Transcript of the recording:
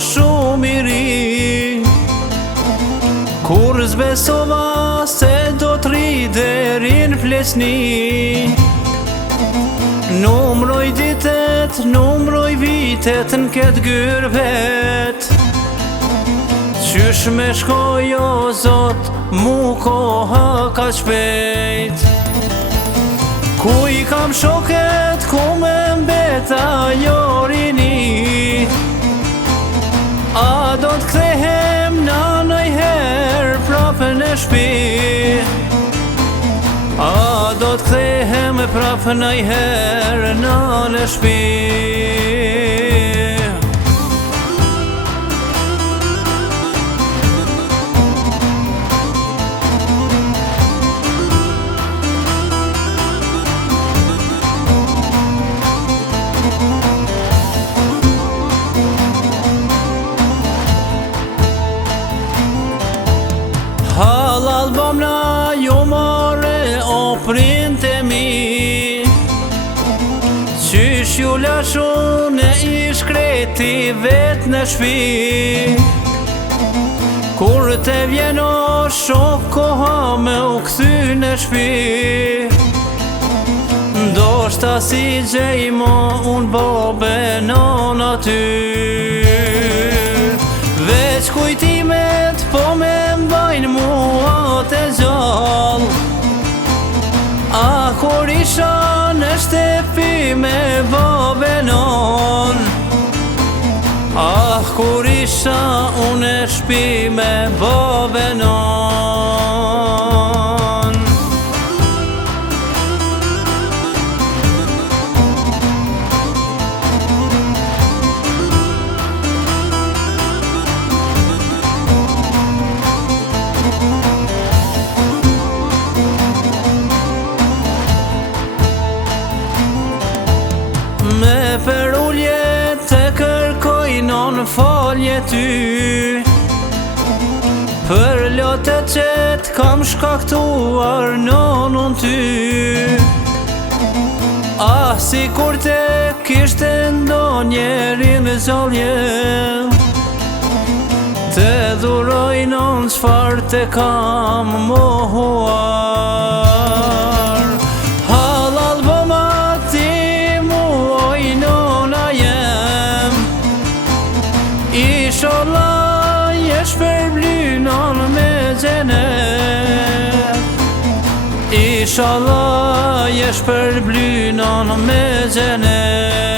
shumë i ri, kur zbesova se do t'ri deri n'Pleqni. Numroj ditet, numroj vitet n'ket gyrbet, qysh me shkoj o Zot, mu koha ka shpejt. Ku i kam shoket, ku me mbeta jo rini, a do t'kthehem na nëjher prapë në shpi, a do t'kthehem prapë nëjher na në shpi. Halal bomna ju more o printe mi, qysh ju lashun e i shkreti vet në shpi. Kur te vjen o shok koha me u kthy në shpi, ndoshta si gjejmo unë bobe non aty. Veç kujtimet po me mbajnë mua të gjall, a kur isha në shtepi me bobe non, a kur isha unë në shpi me bobe non. Me për ullje të kërkoj non falje ty, për lotë qet kam shkaktuar nonun ty. Ah, si kur te kishte ndo njeri në zolje, te dhuroj non qfar te kam mohuar. Halal boma inshallah jesh përblynon me xhenet, inshallah jesh përblynon me xhenet.